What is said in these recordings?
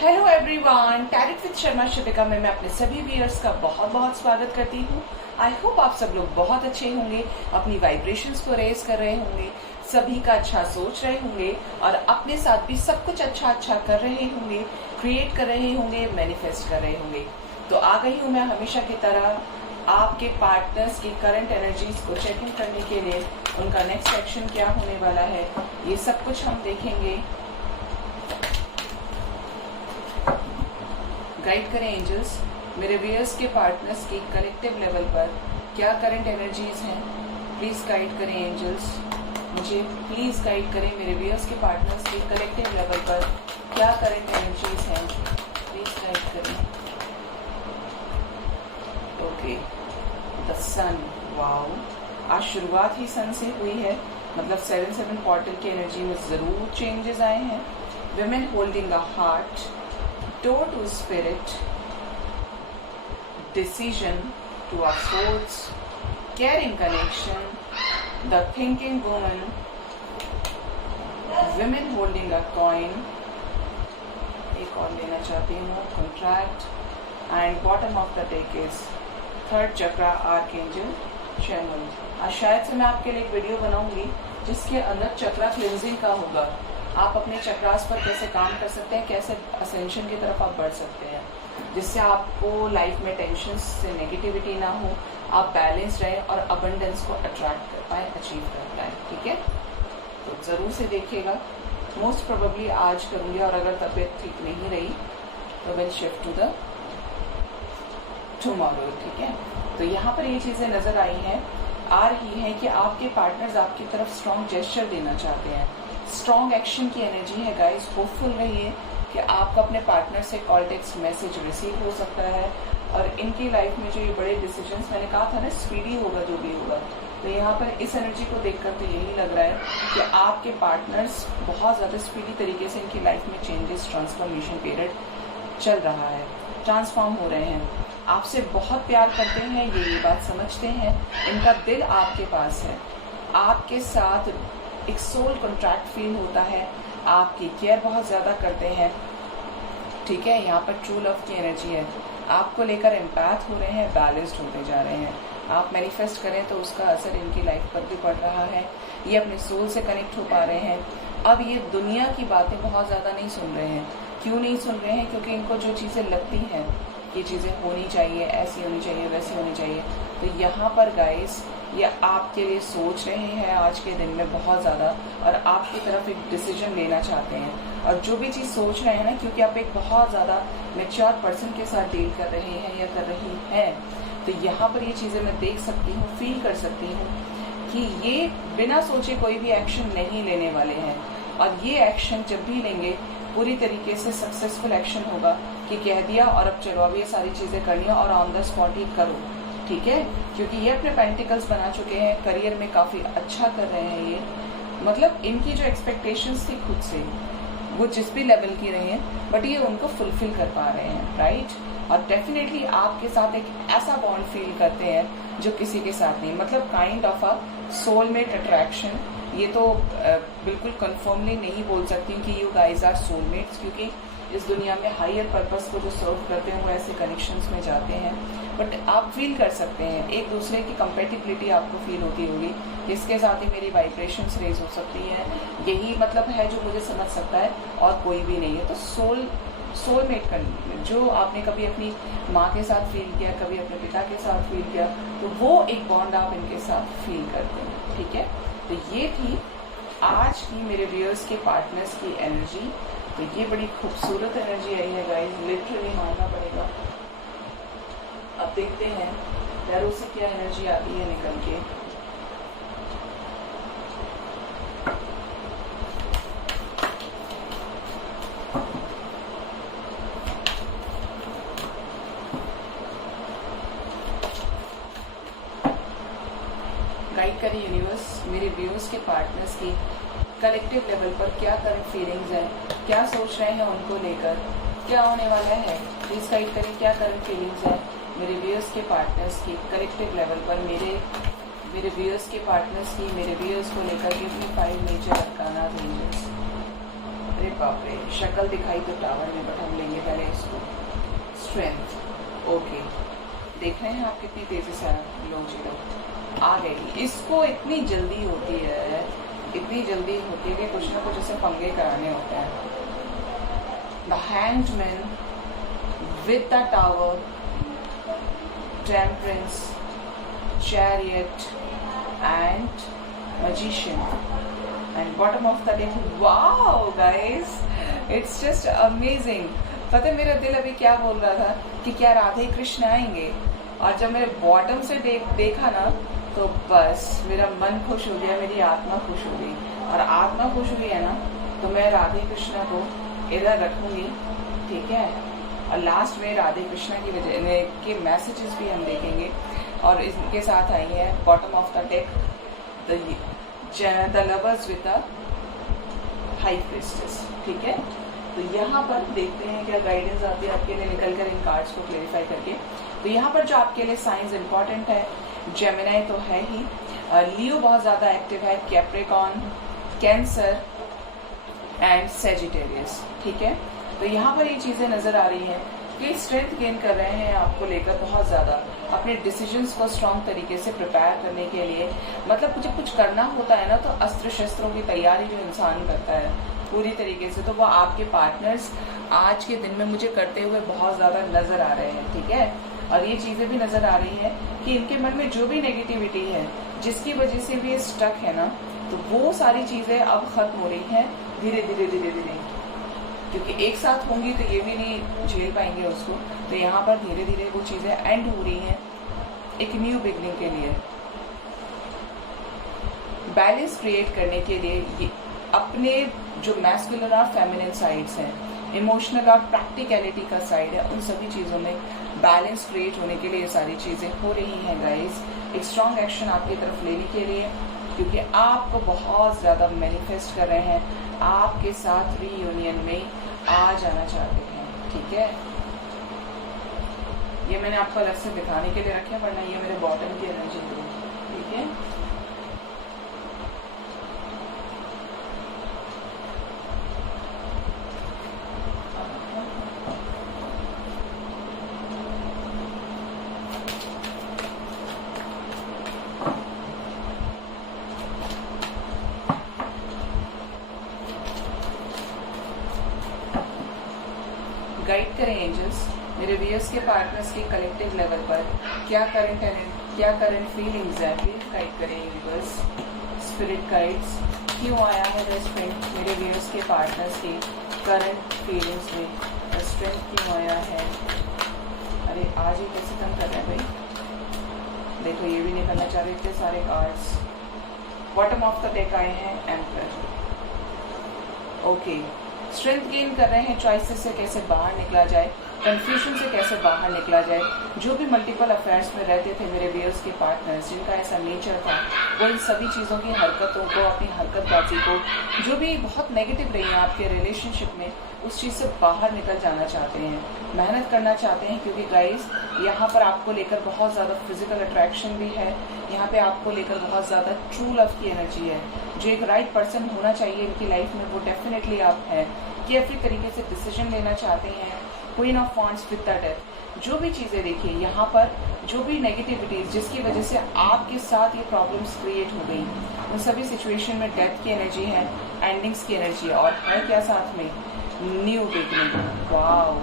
Hello everyone, टैरिट with Sharma शिविका में मैं अपने सभी व्यूअर्स का बहुत बहुत स्वागत करती हूँ। आई होप आप सब लोग बहुत अच्छे होंगे, अपनी वाइब्रेशंस को रेज कर रहे होंगे, सभी का अच्छा सोच रहे होंगे और अपने साथ भी सब कुछ अच्छा कर रहे होंगे, क्रिएट कर रहे होंगे, मैनिफेस्ट कर रहे होंगे। तो आ गई हूँ मैं हमेशा की तरह आपके पार्टनर्स की करंट एनर्जीज को चेक इन करने के लिए। उनका नेक्स्ट एक्शन क्या होने वाला है, ये सब कुछ हम देखेंगे। गाइड करें एंजल्स, मेरे व्यूअर्स के पार्टनर्स की कलेक्टिव लेवल पर क्या करंट एनर्जीज हैं। प्लीज गाइड करें एंजल्स, मुझे प्लीज गाइड करें मेरे व्यूअर्स के पार्टनर्स की कलेक्टिव लेवल पर क्या करंट एनर्जीज हैं। प्लीज गाइड करें। Okay, the sun. वाओ, आज शुरुआत ही सन से हुई है, मतलब 7-7 पोर्टल की एनर्जी में जरूर चेंजेस आए हैं। Women holding a heart, door to spirit, decision to our souls, caring connection, the thinking woman, women holding a coin, एक और लेना चाहती हूँ, contract, and bottom of the deck is third chakra archangel Chamuel। आज शायद से मैं आपके लिए एक वीडियो बनाऊंगी जिसके अंदर चक्रा क्लिनजिंग का होगा। आप अपने चक्रास पर कैसे काम कर सकते हैं, कैसे असेंशन की तरफ आप बढ़ सकते हैं, जिससे आपको लाइफ में टेंशन से नेगेटिविटी ना हो, आप बैलेंस रहें और अबंडेंस को अट्रैक्ट कर पाए, अचीव कर पाए। ठीक है, तो जरूर से देखिएगा। मोस्ट प्रोबेबली आज करूंगी और अगर तबीयत ठीक नहीं रही तो will shift to the tomorrow. ठीक है, तो यहाँ पर ये चीजें नजर आई हैं, आ रही हैं कि आपके पार्टनर्स आपकी तरफ स्ट्रॉन्ग जेस्चर देना चाहते हैं। स्ट्रॉन्ग एक्शन की एनर्जी है गाइस। होपफुल रहिए कि आपका अपने पार्टनर से कॉल टेक्स्ट मैसेज रिसीव हो सकता है और इनकी लाइफ में जो ये बड़े डिसीजंस मैंने कहा था ना, स्पीडी होगा जो भी होगा। तो यहाँ पर इस एनर्जी को देखकर तो यही लग रहा है कि आपके पार्टनर्स बहुत ज्यादा स्पीडी तरीके से इनकी लाइफ में चेंजेस, ट्रांसफॉर्मेशन पीरियड चल रहा है, ट्रांसफॉर्म हो रहे हैं, आपसे बहुत प्यार करते हैं, ये बात समझते हैं, इनका दिल आपके पास है, आपके साथ एक सोल कॉन्ट्रैक्ट फील होता है, आपकी केयर बहुत ज्यादा करते हैं। ठीक है, यहाँ पर ट्रू लव की एनर्जी है, आपको लेकर एम्पैथ हो रहे हैं, बैलेंस्ड होते जा रहे हैं। आप मैनिफेस्ट करें तो उसका असर इनकी लाइफ पर भी पड़ रहा है, ये अपने सोल से कनेक्ट हो पा रहे हैं। अब ये दुनिया की बातें बहुत ज्यादा नहीं सुन रहे हैं। क्यों नहीं सुन रहे हैं? क्योंकि इनको जो चीजें लगती हैं, ये चीजें होनी चाहिए, ऐसी होनी चाहिए, वैसी होनी चाहिए, तो यहाँ पर गाइस ये आपके लिए सोच रहे हैं आज के दिन में बहुत ज्यादा, और आपकी तरफ एक डिसीजन लेना चाहते हैं। और जो भी चीज सोच रहे हैं ना, क्योंकि आप एक बहुत ज्यादा मैच्योर पर्सन के साथ डील कर रहे हैं या कर रही हैं, तो यहाँ पर ये चीजें मैं देख सकती हूँ, फील कर सकती हूँ कि ये बिना सोचे कोई भी एक्शन नहीं लेने वाले हैं। और ये एक्शन जब भी लेंगे पूरी तरीके से सक्सेसफुल एक्शन होगा कि कह दिया और अब चलो, अब ये सारी चीजें करनी है और ऑन द स्पॉट ही करो। ठीक है, क्योंकि ये अपने पेंटिकल्स बना चुके हैं, करियर में काफी अच्छा कर रहे हैं ये, मतलब इनकी जो एक्सपेक्टेशंस थी खुद से, वो जिस भी लेवल की रही है, बट ये उनको फुलफिल कर पा रहे हैं। राइट, और डेफिनेटली आपके साथ एक ऐसा बॉन्ड फील करते हैं जो किसी के साथ नहीं, मतलब kind of a soulmate attraction. ये तो बिल्कुल कंफर्मली नहीं बोल सकती हूँ कि यू गाइज आर सोलमेट्स, क्योंकि इस दुनिया में हायर पर्पस को जो सर्व करते हैं वो ऐसे कनेक्शंस में जाते हैं, बट आप फील कर सकते हैं एक दूसरे की कंपेटिबिलिटी आपको फील होती होगी, इसके साथ ही मेरी वाइब्रेशंस रेज हो सकती है, यही मतलब है जो मुझे समझ सकता है और कोई भी नहीं है। तो सोलमेट का जो आपने कभी अपनी माँ के साथ फील किया, कभी अपने पिता के साथ फील किया, तो वो एक बॉन्ड आप इनके साथ फील करते हैं। ठीक है, तो ये थी आज की मेरे व्यूअर्स के पार्टनर्स की एनर्जी। तो ये बड़ी खूबसूरत एनर्जी आई है गाइस, लिटरली मानना पड़ेगा। अब देखते हैं पैरों से क्या एनर्जी आती है निकल के। गाइड करें यूनिवर्स, मेरे व्यूअर्स के पार्टनर्स की कलेक्टिव लेवल पर क्या करंट फीलिंग्स हैं, क्या सोच रहे हैं उनको लेकर, क्या होने वाला है। प्लीज गाइड करें क्या करंट फीलिंग्स हैं मेरे व्यूअर्स के पार्टनर्स की कलेक्टिव लेवल पर, मेरे व्यूअर्स के पार्टनर्स की, मेरे व्यूअर्स को लेकर। Give me 5 major arcana rangers. अरे बाप रे, शक्ल दिखाई तो टावर में, बट हम लेंगे पहले इसको। स्ट्रेंथ, ओके, देख रहे हैं आप कितनी तेजी से लो जीरो आ गई। इसको इतनी जल्दी होती है, इतनी जल्दी होती है कि कुछ ना कुछ ऐसे पंगे कराने होते हैं। The hanged man with the tower, temperance, chariot and magician and bottom of the deck. Wow guys, it's just amazing. पता है मेरा दिल अभी क्या बोल रहा था कि क्या राधे कृष्ण आएंगे, और जब मेरे बॉटम से देखा ना तो बस मेरा मन खुश हो गया, मेरी आत्मा खुश हो गई। और आत्मा खुश हुई है ना तो मैं राधे कृष्ण को इधर रखूंगी, ठीक है। और लास्ट में राधे कृष्ण की वजह के मैसेजेस भी हम देखेंगे। और इसके साथ आई है bottom of the deck the lovers with the high priestess, ठीक है। तो यहाँ पर देखते हैं क्या गाइडेंस आती है आपके लिए निकल कर इन कार्ड्स को क्लेरिफाई करके। तो यहाँ पर जो आपके लिए साइंस इंपॉर्टेंट है, जेमिनी तो है ही, लियो बहुत ज्यादा एक्टिव है, कैप्रिकॉन, कैंसर एंड सेजिटेरियस, ठीक है। तो यहाँ पर ये चीजें नजर आ रही हैं कि स्ट्रेंथ गेन कर रहे हैं आपको लेकर बहुत ज्यादा, अपने डिसीजंस को स्ट्रॉन्ग तरीके से प्रिपेयर करने के लिए। मतलब जब कुछ करना होता है ना तो अस्त्र शस्त्रों की तैयारी जो इंसान करता है पूरी तरीके से, तो वो आपके पार्टनर्स आज के दिन में मुझे करते हुए बहुत ज्यादा नजर आ रहे हैं, ठीक है। और ये चीजें भी नजर आ रही है कि इनके मन में जो भी नेगेटिविटी है जिसकी वजह से भी स्टक है ना, तो वो सारी चीजें अब खत्म हो रही है धीरे धीरे धीरे धीरे, क्योंकि एक साथ होंगी तो ये भी नहीं झेल पाएंगे उसको। तो यहाँ पर धीरे धीरे वो चीजें एंड हो रही हैं एक न्यू बिगनिंग के लिए, बैलेंस क्रिएट करने के लिए। ये अपने जो मैस्कुलिन और फेमिनिन साइड्स हैं, इमोशनल और प्रैक्टिकलिटी का साइड है, उन सभी चीजों में बैलेंस क्रिएट होने के लिए ये सारी चीजें हो रही हैं गाइस। एक स्ट्रॉन्ग एक्शन आपकी तरफ लेने के लिए, क्योंकि आपको बहुत ज्यादा मैनिफेस्ट कर रहे हैं, आपके साथ रीयूनियन में आ जाना चाहते हैं, ठीक है। ये मैंने आपको अलग से दिखाने के लिए रखे, वरना ये मेरे बॉटम की एनर्जी थी, ठीक है। गाइड करें एंजल्स मेरे व्यूअर्स के पार्टनर्स के कलेक्टिव लेवल पर क्या करंट फीलिंग्स है, प्लीज गाइड करें यूनिवर्स, स्पिरिट गाइड्स। क्यों आया है रेस्ट्रेंट मेरे व्यूअर्स के पार्टनर्स के करंट फीलिंग्स में, रेस्ट्रेंट क्यों आया है। अरे आज ही कैसे कम कर रहे हैं भाई, देखो ये भी नहीं करना चाह रहे इतने सारे cards. Bottom of the deck आए हैं एम्पर, ओके। स्ट्रेंथ गेन कर रहे हैं, चॉइसेस से कैसे बाहर निकला जाए, कंफ्यूजन से कैसे बाहर निकला जाए। जो भी मल्टीपल अफेयर्स में रहते थे मेरे व्यूअर्स के पार्टनर्स, जिनका ऐसा नेचर था, वो इन सभी चीज़ों की हरकतों को, अपनी हरकतबाजी को, जो भी बहुत नेगेटिव रही है आपके रिलेशनशिप में, उस चीज़ से बाहर निकल जाना चाहते हैं, मेहनत करना चाहते हैं। क्योंकि गाइस यहाँ पर आपको लेकर बहुत ज़्यादा फिजिकल अट्रैक्शन भी है, यहाँ पे आपको लेकर बहुत ज़्यादा ट्रू लव की एनर्जी है। जो एक राइट पर्सन होना चाहिए इनकी लाइफ में, वो डेफिनेटली आप हैं। केयरफुल तरीके से डिसीजन लेना चाहते हैं, queen of wands with the death. जो भी चीज़ें देखिए यहाँ पर, जो भी नेगेटिविटीज जिसकी वजह से आपके साथ ये प्रॉब्लम्स क्रिएट हो गई, उन सभी सिचुएशन में डेथ की एनर्जी है, एंडिंग्स की एनर्जी है, और है क्या साथ में new beginning. Wow,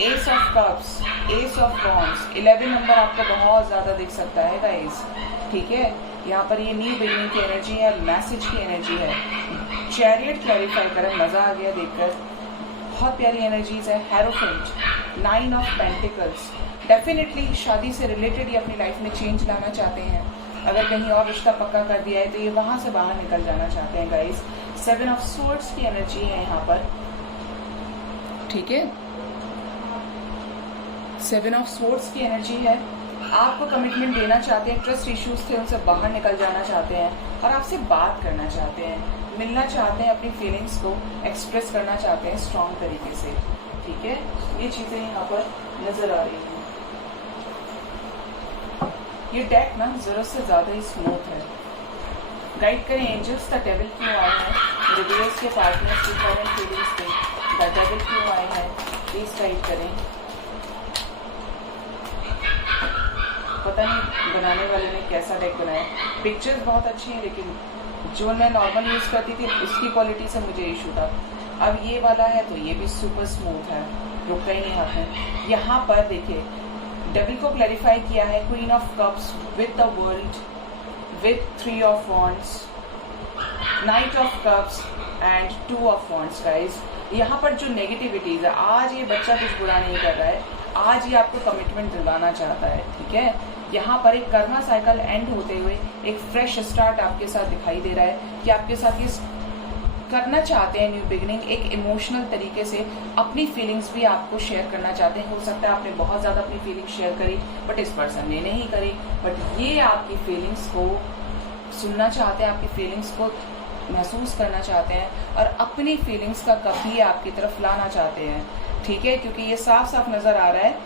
S of cups, S of wands, 11 number आपको बहुत ज़्यादा दिख सकता है गाइस, ठीक है। यहाँ पर ये न्यू बिगनिंग की एनर्जी है, मैसेज की एनर्जी है। चैरियट क्लैरिफाई करें, मजा आ गया देखकर, बहुत प्यारी एनर्जीज है। हेरोफेंट, 9 ऑफ पेंटिकल्स, डेफिनेटली शादी से रिलेटेड ही अपनी लाइफ में चेंज लाना चाहते हैं। अगर कहीं और रिश्ता पक्का कर दिया है तो ये वहां से बाहर निकल जाना चाहते हैं गाइस। 7 ऑफ स्वॉर्ड्स की एनर्जी है यहाँ पर, ठीक है। 7 ऑफ स्वॉर्ड्स की एनर्जी है। आपको कमिटमेंट देना चाहते हैं, ट्रस्ट इश्यूज थे उनसे बाहर निकल जाना चाहते हैं, और आपसे बात करना चाहते हैं, मिलना चाहते हैं, अपनी फीलिंग्स को एक्सप्रेस करना चाहते हैं स्ट्रॉन्ग तरीके से, ठीक है। ये चीजें यहाँ पर नजर आ रही हैं। ये डेक ना जरूरत से ज्यादा ही स्मूथ है। गाइड करें एंजल्स, द डेविल क्यों आए हैं मेरे व्यूअर्स के पार्टनर्स की करंट फीलिंग्स पे द डेविल क्यों आए हैं, प्लीज गाइड करें। पता नहीं बनाने वाले ने कैसा डेक बनाया, पिक्चर्स बहुत अच्छी है लेकिन जो मैं नॉर्मल यूज करती थी उसकी क्वालिटी से मुझे इशू था। अब ये वाला है तो ये भी सुपर स्मूथ है, रुकता ही नहीं हाथ में। यहाँ पर देखिए डेविल को क्लैरिफाई किया है queen of cups with the world, with 3 of wands, night of cups and 2 of wands. Guys यहाँ पर जो नेगेटिविटीज है, आज ये बच्चा कुछ बुरा नहीं कर रहा है, आज ये आपको कमिटमेंट दिलवाना चाहता है, ठीक है। यहाँ पर एक कर्मा साइकिल एंड होते हुए एक फ्रेश स्टार्ट आपके साथ दिखाई दे रहा है कि आपके साथ ये करना चाहते हैं न्यू बिगिनिंग। एक इमोशनल तरीके से अपनी फीलिंग्स भी आपको शेयर करना चाहते हैं। हो सकता है आपने बहुत ज्यादा अपनी फीलिंग्स शेयर करी बट इस पर्सन ने नहीं करी, बट ये आपकी फीलिंग्स को सुनना चाहते हैं, आपकी फीलिंग्स को महसूस करना चाहते हैं और अपनी फीलिंग्स का कभी आपकी तरफ लाना चाहते हैं, ठीक है। क्योंकि ये साफ साफ नजर आ रहा है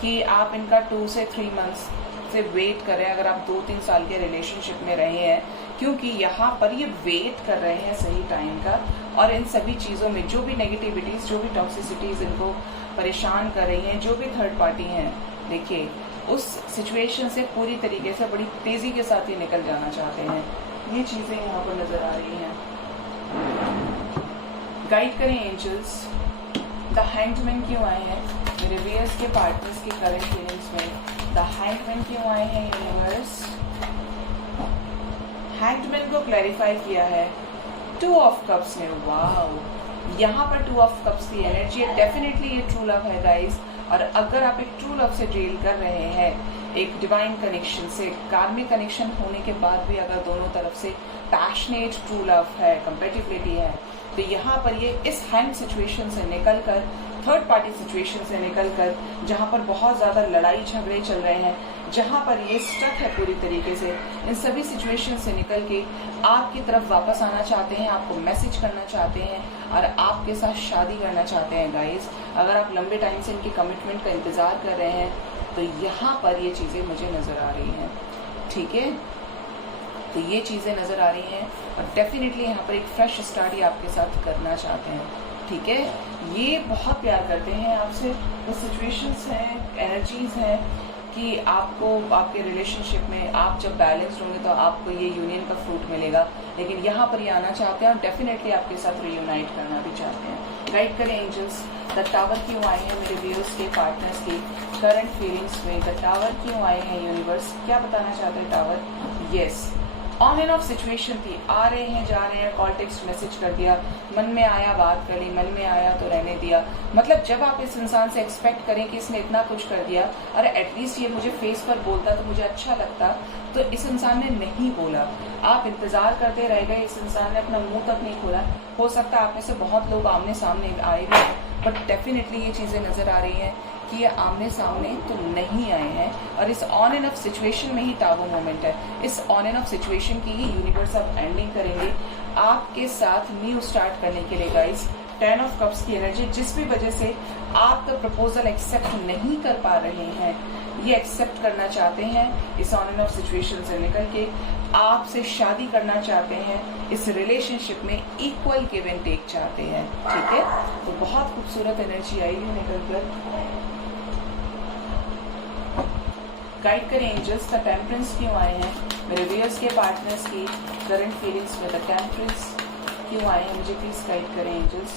कि आप इनका 2 से 3 मंथ्स से वेट कर रहे हैं, अगर आप 2-3 साल के रिलेशनशिप में रहे हैं, क्योंकि यहाँ पर ये वेट कर रहे हैं सही टाइम का। और इन सभी चीज़ों में जो भी नेगेटिविटीज, जो भी टॉक्सिसिटीज इनको परेशान कर रही हैं, जो भी थर्ड पार्टी हैं, देखिए उस सिचुएशन से पूरी तरीके से बड़ी तेजी के साथ ही निकल जाना चाहते हैं। ये चीज़ें यहाँ पर नजर आ रही हैं। गाइड करें एंजल्स, द हैंगमैन क्यों आए हैं मेरे व्यूअर्स के पार्टनर्स की करंट फीलिंग्स में, द हैंगमैन क्यों आए हैं यूनिवर्स। हैंगमैन को क्लैरिफाई किया है 2 ऑफ कप्स ने। वाओ, यहाँ पर 2 ऑफ कप्स की एनर्जी है, डेफिनेटली ये ट्रू लव है गाइस। और अगर आप एक ट्रू लव से डील कर रहे हैं, एक डिवाइन कनेक्शन से, कार्मिक कनेक्शन होने के बाद भी अगर दोनों तरफ से पैशनेट ट्रू लव है, कंपेटिबिलिटी है, तो यहाँ पर ये इस हैंग सिचुएशन से निकलकर, थर्ड पार्टी सिचुएशन से निकलकर, जहाँ पर बहुत ज्यादा लड़ाई झगड़े चल रहे हैं, जहाँ पर ये स्टक है पूरी तरीके से, इन सभी सिचुएशन से निकल के आपकी तरफ वापस आना चाहते हैं, आपको मैसेज करना चाहते हैं और आपके साथ शादी करना चाहते हैं गाइस। अगर आप लंबे टाइम से इनकी कमिटमेंट का इंतजार कर रहे हैं तो यहाँ पर ये चीजें मुझे नजर आ रही हैं, ठीक है। तो ये चीजें नजर आ रही हैं और डेफिनेटली यहाँ पर एक फ्रेश स्टार्ट ही आपके साथ करना चाहते हैं, ठीक है। ये बहुत प्यार करते हैं आपसे। वो सिचुएशंस हैं, एनर्जीज हैं कि आपको आपके रिलेशनशिप में आप जब बैलेंस्ड होंगे तो आपको ये यूनियन का फ्रूट मिलेगा, लेकिन यहाँ पर ये आना चाहते हैं और डेफिनेटली आपके साथ रियूनाइट करना भी चाहते हैं। गाइड करें एंजल्स, द टावर क्यों आए हैं मेरे व्यूअर्स के पार्टनर्स की करंट फीलिंग्स में, द टावर क्यों आए हैं यूनिवर्स, क्या बताना चाहते हैं tower. Yes, on end of situation थी, आ रहे हैं जा रहे हैं, कॉल टेक्स्ट मैसेज कर दिया, मन में आया बात कर ली, मन में आया तो रहने दिया। मतलब जब आप इस इंसान से एक्सपेक्ट करें कि इसने इतना कुछ कर दिया, अरे एटलीस्ट ये मुझे फेस पर बोलता तो मुझे अच्छा लगता, तो इस इंसान ने नहीं बोला, आप इंतजार करते रह गए, इस इंसान ने अपना मुंह तक नहीं खोला। हो सकता है आप में से बहुत लोग आमने सामने आए भी हैं, बट डेफिनेटली ये चीजें नजर आ रही हैं कि ये आमने सामने तो नहीं आए हैं और इस ऑन एंड ऑफ सिचुएशन में ही टावर मोमेंट है। इस ऑन एंड ऑफ सिचुएशन की ही यूनिवर्स अब एंडिंग करेंगे आपके साथ न्यू स्टार्ट करने के लिए गाइस। 10 ऑफ कप्स की एनर्जी, जिस भी वजह से आपका प्रपोजल एक्सेप्ट नहीं कर पा रहे हैं, ये एक्सेप्ट करना चाहते हैं, इस ऑन एंड ऑफ सिचुएशन से निकल के आपसे शादी करना चाहते हैं, इस रिलेशनशिप में इक्वल गिव एंड टेक चाहते हैं, ठीक है। तो बहुत खूबसूरत एनर्जी आई है निकल कर। गाइड करें एंजल्स, द टेम्परेंस क्यों आए हैं मेरे व्यूअर्स के पार्टनर्स की करंट फीलिंग्स में, द टेम्परेंस क्यों आए हैं मुझे प्लीज गाइड करें एंजल्स।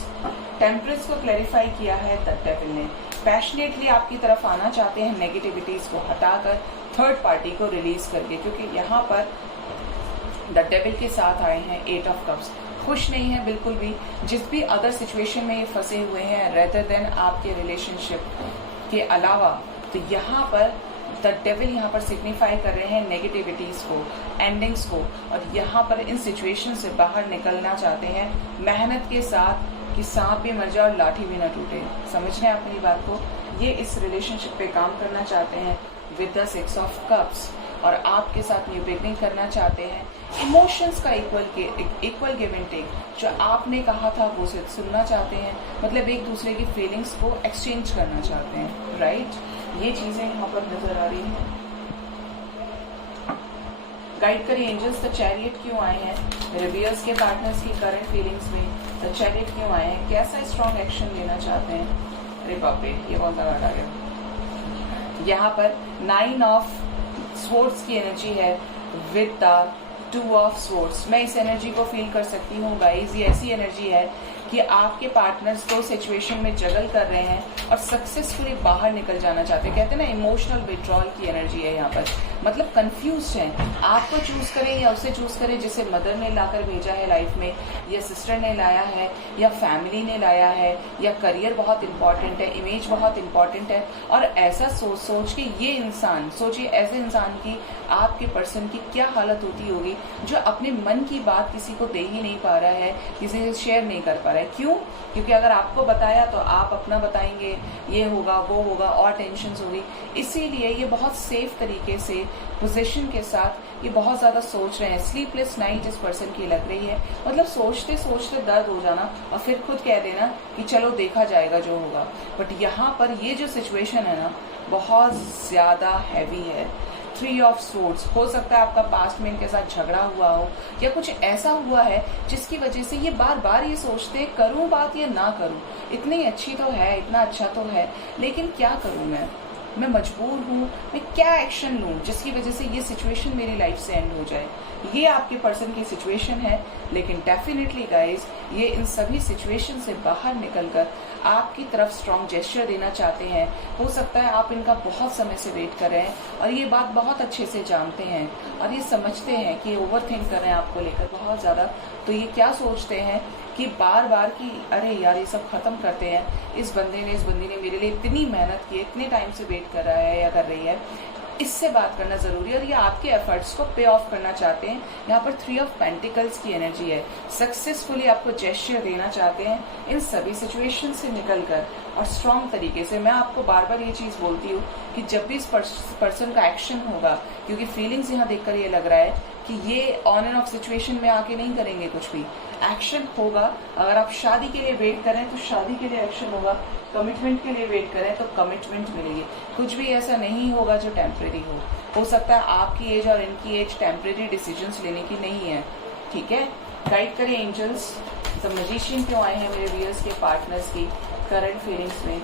टेम्परेंस को क्लैरिफाई किया है द डेविल ने, पैशनेटली आपकी तरफ आना चाहते हैं, नेगेटिविटीज को हटाकर थर्ड पार्टी को रिलीज करके, क्योंकि यहाँ पर द डेविल के साथ आए हैं 8 ऑफ कप्स, खुश नहीं है बिल्कुल भी, जिस भी अदर सिचुएशन में ये फंसे हुए हैं रेदर देन आपके रिलेशनशिप के अलावा। तो यहाँ पर द डेविल यहाँ पर सिग्निफाई कर रहे हैं नेगेटिविटीज को, एंडिंग्स को, और यहाँ पर इन सिचुएशन से बाहर निकलना चाहते हैं मेहनत के साथ कि सांप भी मर जाए और लाठी भी ना टूटे। समझ रहे हैं अपनी बात को। ये इस रिलेशनशिप पे काम करना चाहते हैं विद द 6 ऑफ कप्स और आपके साथ न्यू बिगनिंग करना चाहते हैं। इमोशंस का इक्वल गिव एंड टेक, जो आपने कहा था वो सुनना चाहते हैं, मतलब एक दूसरे की फीलिंग्स को एक्सचेंज करना चाहते हैं, राइट। ये चीजें यहाँ पर नजर आ रही हैं। गाइड करिए एंजल्स, द चैरियट क्यों आए हैं मेरे व्यूअर्स के पार्टनर्स की करंट फीलिंग्स में, द चैरियट क्यों आए हैं, कैसा स्ट्रॉन्ग एक्शन लेना चाहते हैं। अरे बाप रे, ये कौन सा कार्ड आ गया। यहाँ पर 9 ऑफ स्वॉर्ड्स की एनर्जी है विद द 2 ऑफ स्वॉर्ड्स। मैं इस एनर्जी को फील कर सकती हूँ गाइज, ये ऐसी एनर्जी है कि आपके पार्टनर्स दो सिचुएशन में जगल कर रहे हैं और सक्सेसफुली बाहर निकल जाना चाहते हैं। कहते हैं ना इमोशनल विड्रॉल की एनर्जी है यहाँ पर, मतलब कंफ्यूज हैं, आपको चूज करें या उसे चूज करें जिसे मदर ने लाकर भेजा है लाइफ में, या सिस्टर ने लाया है, या फैमिली ने लाया है, या करियर बहुत इंपॉर्टेंट है, इमेज बहुत इंपॉर्टेंट है। और ऐसा सोच सोच के ये इंसान, सोचिए ऐसे इंसान की, आपके पर्सन की क्या हालत होती होगी जो अपने मन की बात किसी को दे ही नहीं पा रहा है, किसी से शेयर नहीं कर पा रहा है। क्यों? क्योंकि अगर आपको बताया तो आप अपना बताएंगे, ये होगा वो होगा और टेंशन होगी। इसीलिए ये बहुत सेफ तरीके से पोजीशन के साथ ये बहुत ज्यादा सोच रहे हैं। स्लीपलेस नाइट इस पर्सन की लग रही है, मतलब सोचते सोचते दर्द हो जाना और फिर खुद कह देना कि चलो देखा जाएगा जो होगा। बट यहाँ पर ये जो सिचुएशन है ना बहुत ज्यादा हैवी है। 3 ऑफ स्वॉर्ड्स, हो सकता है आपका पास्ट में इनके साथ झगड़ा हुआ हो या कुछ ऐसा हुआ है जिसकी वजह से ये बार बार ये सोचते करूं बात या ना करूं, इतनी अच्छी तो है, इतना अच्छा तो है, लेकिन क्या करूं मैं मजबूर हूँ, मैं क्या एक्शन लूँ जिसकी वजह से ये सिचुएशन मेरी लाइफ से एंड हो जाए। ये आपके पर्सन की सिचुएशन है, लेकिन डेफिनेटली गाइज ये इन सभी सिचुएशन से बाहर निकलकर आपकी तरफ स्ट्रॉन्ग जेस्चर देना चाहते हैं। हो सकता है आप इनका बहुत समय से वेट कर रहे हैं और ये बात बहुत अच्छे से जानते हैं और ये समझते हैं कि ओवर थिंक कर रहे हैं आपको लेकर बहुत ज़्यादा। तो ये क्या सोचते हैं कि बार बार कि अरे यार ये सब खत्म करते हैं, इस बंदी ने मेरे लिए इतनी मेहनत की, इतने टाइम से वेट कर रहा है या कर रही है, इससे बात करना जरूरी है और ये आपके एफर्ट्स को पे ऑफ करना चाहते हैं। यहाँ पर 3 ऑफ पेंटिकल्स की एनर्जी है, सक्सेसफुली आपको जेस्चर देना चाहते हैं इन सभी सिचुएशन से निकलकर और स्ट्रॉन्ग तरीके से। मैं आपको बार बार ये चीज बोलती हूँ कि जब भी इस पर्सन का एक्शन होगा, क्योंकि फीलिंग्स यहाँ देखकर ये लग रहा है कि ये ऑन एंड ऑफ सिचुएशन में आके नहीं करेंगे कुछ भी, एक्शन होगा। अगर आप शादी के लिए वेट करें तो शादी के लिए एक्शन होगा, कमिटमेंट के लिए वेट करें तो कमिटमेंट मिलेगी। कुछ भी ऐसा नहीं होगा जो टेम्परेरी हो सकता है आपकी एज और इनकी एज टेम्परेरी डिसीजंस लेने की नहीं है, ठीक है। गाइड करें एंजल्स, द मैजिशियन क्यों आए हैं मेरे व्यूअर्स के पार्टनर्स की करंट फीलिंग्स में।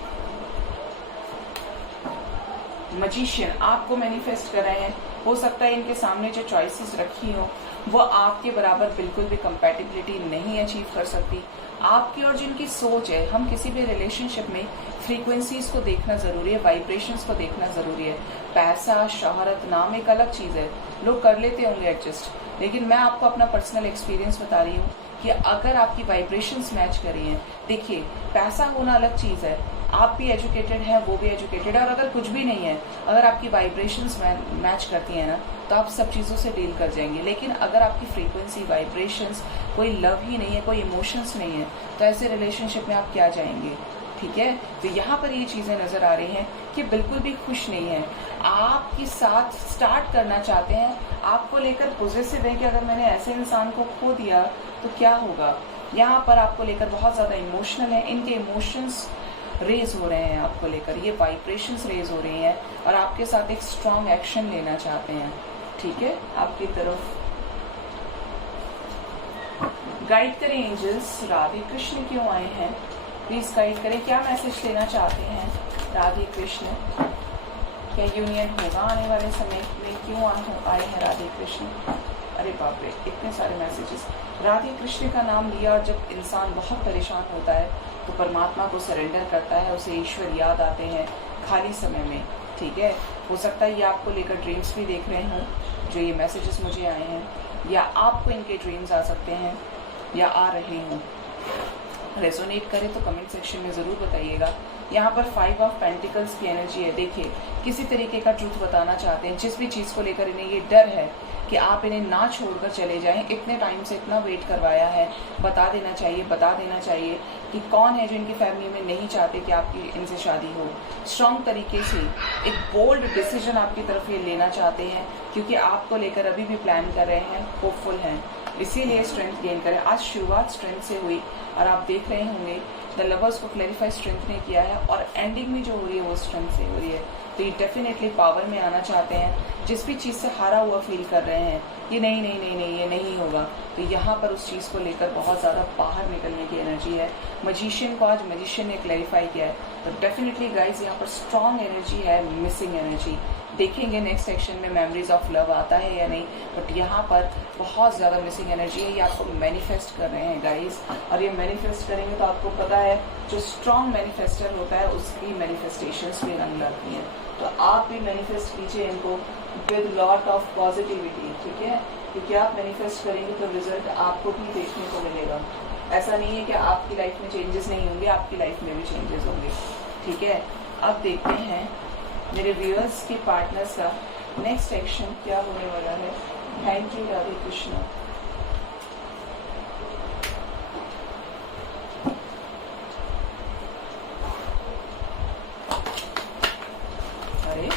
मैजिशियन आपको मैनिफेस्ट कर रहे हैं, हो सकता है इनके सामने जो चॉइसेस रखी हो वो आपके बराबर बिल्कुल भी कंपैटिबिलिटी नहीं अचीव कर सकती। आपकी और जिनकी सोच है, हम किसी भी रिलेशनशिप में फ्रीक्वेंसीज को देखना जरूरी है, वाइब्रेशंस को देखना जरूरी है। पैसा, शोहरत, नाम एक अलग चीज है, लोग कर लेते होंगे एडजस्ट, लेकिन मैं आपको अपना पर्सनल एक्सपीरियंस बता रही हूँ कि अगर आपकी वाइब्रेशंस मैच कर रही हैं, देखिए पैसा होना अलग चीज है, आप भी एजुकेटेड हैं, वो भी एजुकेटेड है, और अगर कुछ भी नहीं है, अगर आपकी वाइब्रेशंस मैच करती हैं ना तो आप सब चीज़ों से डील कर जाएंगे। लेकिन अगर आपकी फ्रीक्वेंसी, वाइब्रेशंस, कोई लव ही नहीं है, कोई इमोशंस नहीं है, तो ऐसे रिलेशनशिप में आप क्या जाएंगे, ठीक है। तो यहाँ पर ये चीज़ें नजर आ रही हैं कि बिल्कुल भी खुश नहीं है, आपके साथ स्टार्ट करना चाहते हैं, आपको लेकर पॉजिटिव है कि अगर मैंने ऐसे इंसान को खो दिया तो क्या होगा। यहाँ पर आपको लेकर बहुत ज़्यादा इमोशनल है, इनके इमोशंस रेज हो रहे हैं आपको लेकर, ये वाइब्रेशंस रेज हो रही हैं और आपके साथ एक स्ट्रॉन्ग एक्शन लेना चाहते हैं, ठीक है, आपकी तरफ। गाइड करें एंजल्स, राधे कृष्ण क्यों आए हैं, प्लीज गाइड करें, क्या मैसेज लेना चाहते हैं राधे कृष्ण। क्या यूनियन होगा आने वाले समय में, क्यों आए हैं राधे कृष्ण। अरे बाप रे, इतने सारे मैसेजेस। राधे कृष्ण का नाम लिया और जब इंसान बहुत परेशान होता है तो परमात्मा को सरेंडर करता है, उसे ईश्वर याद आते हैं खाली समय में, ठीक है। हो सकता है ये आपको लेकर ड्रीम्स भी देख रहे हों, जो ये मैसेजेस मुझे आए हैं, या आपको इनके ड्रीम्स आ सकते हैं या आ रहे हों। रेजोनेट करे तो कमेंट सेक्शन में ज़रूर बताइएगा। यहाँ पर 5 ऑफ पेंटिकल्स की एनर्जी है, देखिए किसी तरीके का ट्रूथ बताना चाहते हैं, जिस भी चीज़ को लेकर इन्हें ये डर है कि आप इन्हें ना छोड़कर चले जाएं, इतने टाइम से इतना वेट करवाया है, बता देना चाहिए कि कौन है जो इनकी फैमिली में नहीं चाहते कि आपकी इनसे शादी हो। स्ट्रॉन्ग तरीके से एक बोल्ड डिसीजन आपकी तरफ ये लेना चाहते हैं, क्योंकि आपको लेकर अभी भी प्लान कर रहे हैं, होपफुल हैं, इसीलिए स्ट्रेंथ गेन करें। आज शुरुआत स्ट्रेंथ से हुई और आप देख रहे होंगे द लवर्स को क्लैरिफाई स्ट्रेंथ ने किया है और एंडिंग में जो हो रही है वो स्ट्रेंथ से हो रही है। तो ये डेफिनेटली पावर में आना चाहते हैं। जिस भी चीज़ से हारा हुआ फील कर रहे हैं, ये नहीं नहीं नहीं नहीं ये नहीं होगा, तो यहाँ पर उस चीज़ को लेकर बहुत ज़्यादा बाहर निकलने की एनर्जी है। मजिशियन को आज मजिशियन ने क्लैरिफाई किया है, तो डेफिनेटली गाइज यहाँ पर स्ट्रॉन्ग एनर्जी है, मिसिंग एनर्जी। देखेंगे नेक्स्ट सेक्शन में मेमोरीज ऑफ लव आता है या नहीं, बट यहाँ पर बहुत ज़्यादा मिसिंग एनर्जी है। ये आपको मैनिफेस्ट कर रहे हैं गाइज, और ये मैनिफेस्ट करेंगे तो आपको पता है जो स्ट्रॉन्ग मैनिफेस्टर होता है उसकी मैनिफेस्टेशंस भी रंग लाती हैं। तो आप भी मैनिफेस्ट कीजिए इनको विद लॉट ऑफ पॉजिटिविटी, ठीक है, क्योंकि आप मैनिफेस्ट करेंगे तो रिजल्ट आपको भी देखने को मिलेगा। ऐसा नहीं है कि आपकी लाइफ में चेंजेस नहीं होंगे, आपकी लाइफ में भी चेंजेस होंगे, ठीक है। अब देखते हैं मेरे व्यूअर्स के पार्टनर्स का नेक्स्ट एक्शन क्या होने वाला है। Thank you Radhe Krishna. अरे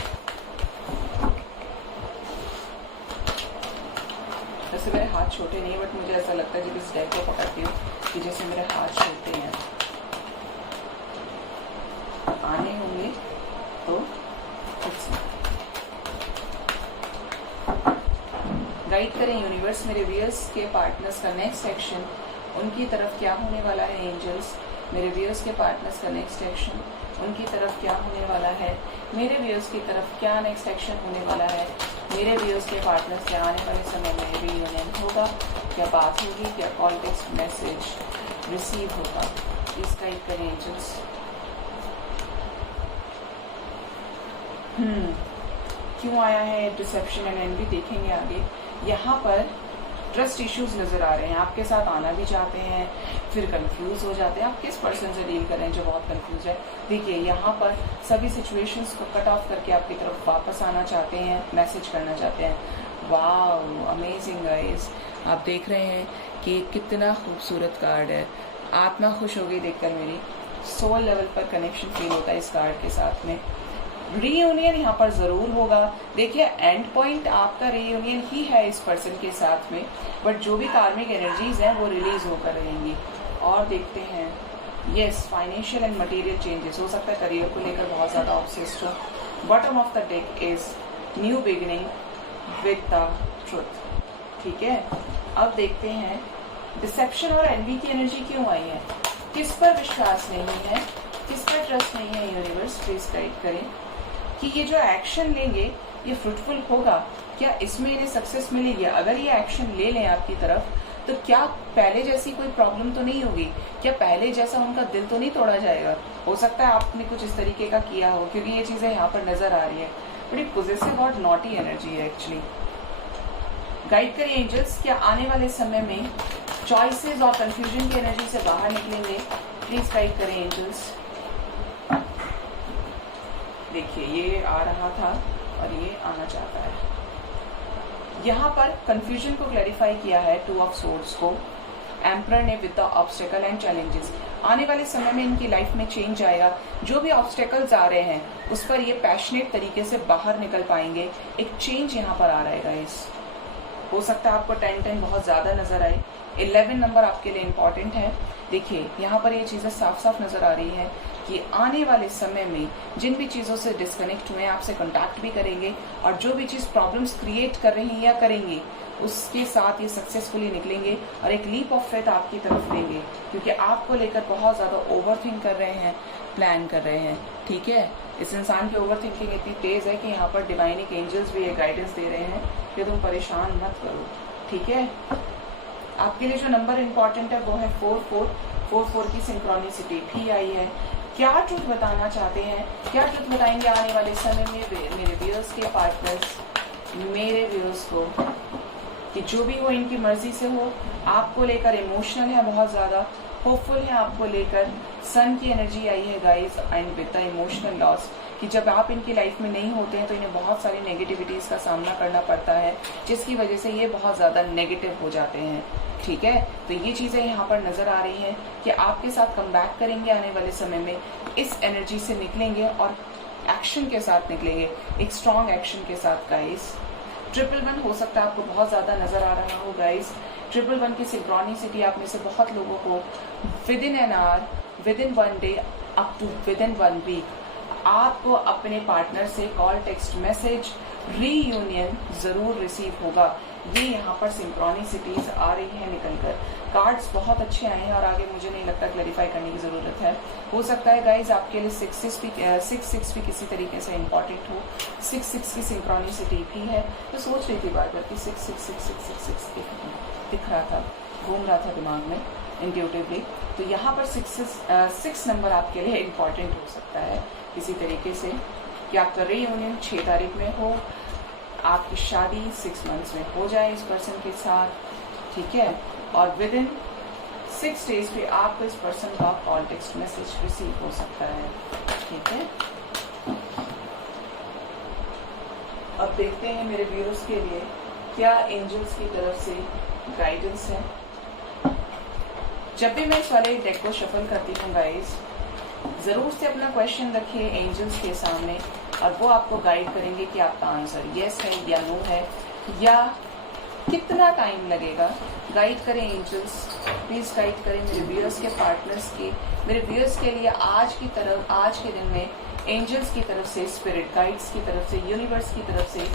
वैसे मेरे हाथ छोटे नहीं, बट मुझे ऐसा लगता है जब इस डेक को पकड़ती हूँ कि जैसे मेरे हाथ छोटे हैं। आने होंगे तो गाइड करें यूनिवर्स मेरे व्यूअर्स के पार्टनर्स का नेक्स्ट एक्शन, उनकी तरफ क्या होने वाला है। एंजल्स मेरे व्यूअर्स के पार्टनर्स का नेक्स्ट एक्शन, उनकी तरफ क्या होने वाला है। मेरे व्यूअर्स की तरफ क्या नेक्स्ट एक्शन होने वाला है। मेरे व्यूअर्स के पार्टनर्स से आने वाले समय में रियूनियन होगा, क्या बात होगी, क्या कॉल टेक्स्ट मैसेज रिसीव होगा। प्लीज गाइड करें एंजल्स। क्यों आया है डिसेप्शन एंड एनवी, देखेंगे आगे। यहाँ पर ट्रस्ट इश्यूज नजर आ रहे हैं, आपके साथ आना भी चाहते हैं फिर कंफ्यूज हो जाते हैं। आप किस पर्सन से डील करें जो बहुत कंफ्यूज है। देखिए यहाँ पर सभी सिचुएशंस को कट ऑफ करके आपकी तरफ वापस आना चाहते हैं, मैसेज करना चाहते हैं। वाओ अमेजिंग गाइस, आप देख रहे हैं कि कितना खूबसूरत कार्ड है। आत्मा खुश हो गई देखकर मेरी, सोल लेवल पर कनेक्शन फील होता है इस कार्ड के साथ में। रीयूनियन यहाँ पर जरूर होगा। देखिए एंड पॉइंट आपका रीयूनियन ही है इस पर्सन के साथ में, बट जो भी कार्मिक एनर्जीज हैं वो रिलीज होकर रहेंगी। और देखते हैं yes financial and material changes हो सकता है, करियर को लेकर बहुत ज्यादा ऑब्सेस्ड हो। Bottom of the deck is new beginning with the truth, ठीक है। अब देखते हैं डिसेप्शन और एनवी की एनर्जी क्यों आई है, किस पर विश्वास नहीं है, किस पर ट्रस्ट नहीं है। यूनिवर्स प्लीज गाइड करें कि ये जो एक्शन लेंगे ये फ्रूटफुल होगा, क्या इसमें इन्हें सक्सेस मिलेगी। अगर ये एक्शन ले लें आपकी तरफ तो क्या पहले जैसी कोई प्रॉब्लम तो नहीं होगी, क्या पहले जैसा उनका दिल तो नहीं तोड़ा जाएगा। हो सकता है आपने कुछ इस तरीके का किया हो, क्योंकि ये चीजें यहाँ पर नजर आ रही है। बड़ी पॉजिटिव और नॉटी एनर्जी है एक्चुअली। गाइड करिए एंजल्स, क्या आने वाले समय में चॉइसेस और कंफ्यूजन की एनर्जी से बाहर निकलेंगे। प्लीज गाइड करें एंजल्स। देखिए ये आ रहा था और ये आना चाहता है। यहाँ पर कंफ्यूजन को क्लैरिफाई किया है टू ऑफ सोर्ड्स को एम्परर ने with the obstacle and challenges. आने वाले समय में इनकी लाइफ में चेंज आएगा। जो भी ऑब्स्टेकल्स आ रहे हैं उस पर ये पैशनेट तरीके से बाहर निकल पाएंगे। एक चेंज यहाँ पर आ रहा है गाइस। हो सकता है आपको 10-10 बहुत ज्यादा नजर आए, 11 नंबर आपके लिए इम्पोर्टेंट है। देखिए यहाँ पर ये चीजें साफ साफ नजर आ रही है कि आने वाले समय में जिन भी चीजों से डिस्कनेक्ट हुए आपसे कांटेक्ट भी करेंगे, और जो भी चीज प्रॉब्लम्स क्रिएट कर रही है या करेंगे उसके साथ ये सक्सेसफुली निकलेंगे और एक लीप ऑफ फेथ आपकी तरफ लेंगे, क्योंकि आपको लेकर बहुत ज्यादा ओवर थिंक कर रहे हैं, प्लान कर रहे हैं, ठीक है। इस इंसान की ओवर थिंकिंग इतनी तेज है कि यहाँ पर डिवाइनिक एंजल्स भी ये गाइडेंस दे रहे हैं कि तुम परेशान मत करो, ठीक है। आपके लिए जो नंबर इम्पोर्टेंट है वो है 4444 की सिंक्रोनिसिटी भी आई है। क्या ट्रुथ बताना चाहते हैं, क्या ट्रुथ बताएंगे आने वाले समय में मेरे व्यूअर्स के पार्टनर्स, मेरे व्यूअर्स को, कि जो भी हो इनकी मर्जी से हो। आपको लेकर इमोशनल है, बहुत ज्यादा होपफुल है आपको लेकर। सन की एनर्जी आई है guys and with the emotional loss, कि जब आप इनकी लाइफ में नहीं होते हैं तो इन्हें बहुत सारी नेगेटिविटीज का सामना करना पड़ता है, जिसकी वजह से ये बहुत ज्यादा नेगेटिव हो जाते हैं, ठीक है। तो ये चीजें यहाँ पर नजर आ रही हैं कि आपके साथ कम बैक करेंगे आने वाले समय में, इस एनर्जी से निकलेंगे और एक्शन के साथ निकलेंगे, एक स्ट्रॉन्ग एक्शन के साथ गाइस। 111 हो सकता है आपको बहुत ज्यादा नजर आ रहा हो गाइस। 111 की सिंक्रोनिसिटी आप में से बहुत लोगों को within an hour, within 1 day, up to within 1 week आपको अपने पार्टनर से कॉल, टेक्स्ट मैसेज, रीयूनियन जरूर रिसीव होगा। ये यहाँ पर सिंक्रोनिसिटीज आ रही है निकलकर। कार्ड्स बहुत अच्छे आए हैं और आगे मुझे नहीं लगता क्लैरिफाई करने की जरूरत है। हो सकता है गाइज आपके लिए 6-6 भी किसी तरीके से इंपॉर्टेंट हो। 6-6 की सिंक्रोनिसिटी भी है। तो सोच रही थी बार बार कि 6-6-6-6-6-6 दिख रहा था, घूम रहा था दिमाग में इंट्यूटिवली। तो यहाँ पर 6 नंबर आपके लिए इम्पॉर्टेंट हो सकता है किसी तरीके से कि आपका रीयूनियन 6 तारीख में हो, आपकी शादी 6 मंथ्स में हो जाए इस पर्सन के साथ, ठीक है। और विद इन 6 डेज पे आपको इस पर्सन का कॉल, टेक्स्ट मैसेज रिसीव हो सकता है, ठीक है। अब देखते हैं मेरे व्यूअर्स के लिए क्या एंजल्स की तरफ से गाइडेंस है। जब भी मैं इस वाले डेक को शफल करती हूँ गाइज, जरूर से अपना क्वेश्चन रखिए एंजल्स के सामने और वो आपको गाइड करेंगे कि आपका आंसर यस है या नो है या कितना टाइम लगेगा। गाइड करें एंजल्स, प्लीज गाइड करें मेरे व्यूअर्स के, पार्टनर्स की, मेरे व्यूअर्स के लिए आज के दिन में एंजल्स की तरफ से, स्पिरिट गाइड्स की तरफ से, यूनिवर्स की तरफ से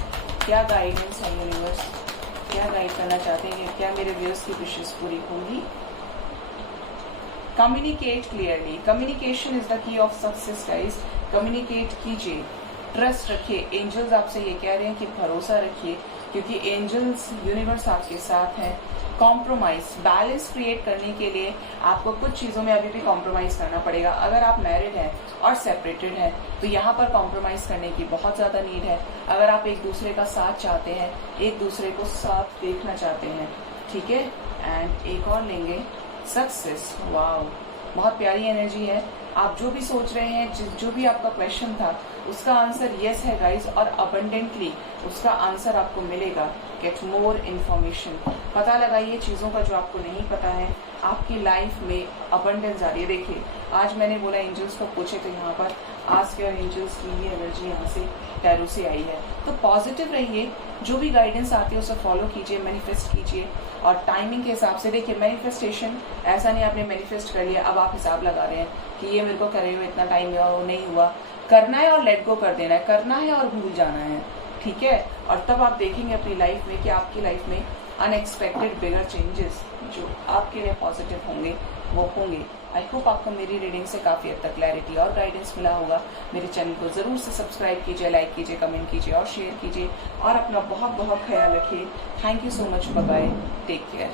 क्या गाइडेंस है। यूनिवर्स क्या गाइड करना चाहते हैं, क्या मेरे व्यूअर्स की विशेष पूरी होंगी। Communicate clearly, communication is the key of success guys. Communicate कीजिए, ट्रस्ट रखिए। एंजल्स आपसे ये कह रहे हैं कि भरोसा रखिए क्योंकि एंजल्स, यूनिवर्स आपके साथ है। कॉम्प्रोमाइज, बैलेंस क्रिएट करने के लिए आपको कुछ चीजों में अभी भी कॉम्प्रोमाइज करना पड़ेगा। अगर आप मैरिड हैं और सेपरेटेड हैं तो यहाँ पर कॉम्प्रोमाइज करने की बहुत ज्यादा नीड है। अगर आप एक दूसरे का साथ चाहते हैं, एक दूसरे को साथ देखना चाहते हैं, ठीक है। एंड एक और लेंगे सक्सेस। वाओ, बहुत प्यारी एनर्जी है। आप जो भी सोच रहे हैं, जो भी आपका क्वेश्चन था उसका आंसर यस है गाइज और अबंडेंटली उसका आंसर आपको मिलेगा। गेट मोर इन्फॉर्मेशन, पता लगाइए चीजों का जो आपको नहीं पता है। आपकी लाइफ में अबंडेंस आ रही है। देखिए आज मैंने बोला एंजल्स को पूछे तो यहाँ पर आज के और एंजल्स की ये एनर्जी यहाँ से टैरो से आई है। तो पॉजिटिव रहिए, जो भी गाइडेंस आती है उसे फॉलो कीजिए, मैनिफेस्ट कीजिए और टाइमिंग के हिसाब से। देखिए मैनिफेस्टेशन ऐसा नहीं आपने मैनिफेस्ट कर लिया अब आप हिसाब लगा रहे हैं कि ये मेरे को करे हुए इतना टाइम हुआ, वो नहीं हुआ। करना है और लेट गो कर देना है, करना है और भूल जाना है, ठीक है। और तब आप देखेंगे अपनी लाइफ में कि आपकी लाइफ में अनएक्सपेक्टेड बिगर चेंजेस जो आपके लिए पॉजिटिव होंगे वो होंगे। आई होप आपको मेरी रीडिंग से काफी हद तक क्लैरिटी और गाइडेंस मिला होगा। मेरे चैनल को जरूर से सब्सक्राइब कीजिए, लाइक कीजिए, कमेंट कीजिए और शेयर कीजिए और अपना बहुत बहुत ख्याल रखिए। Thank you so much, bye bye, take care.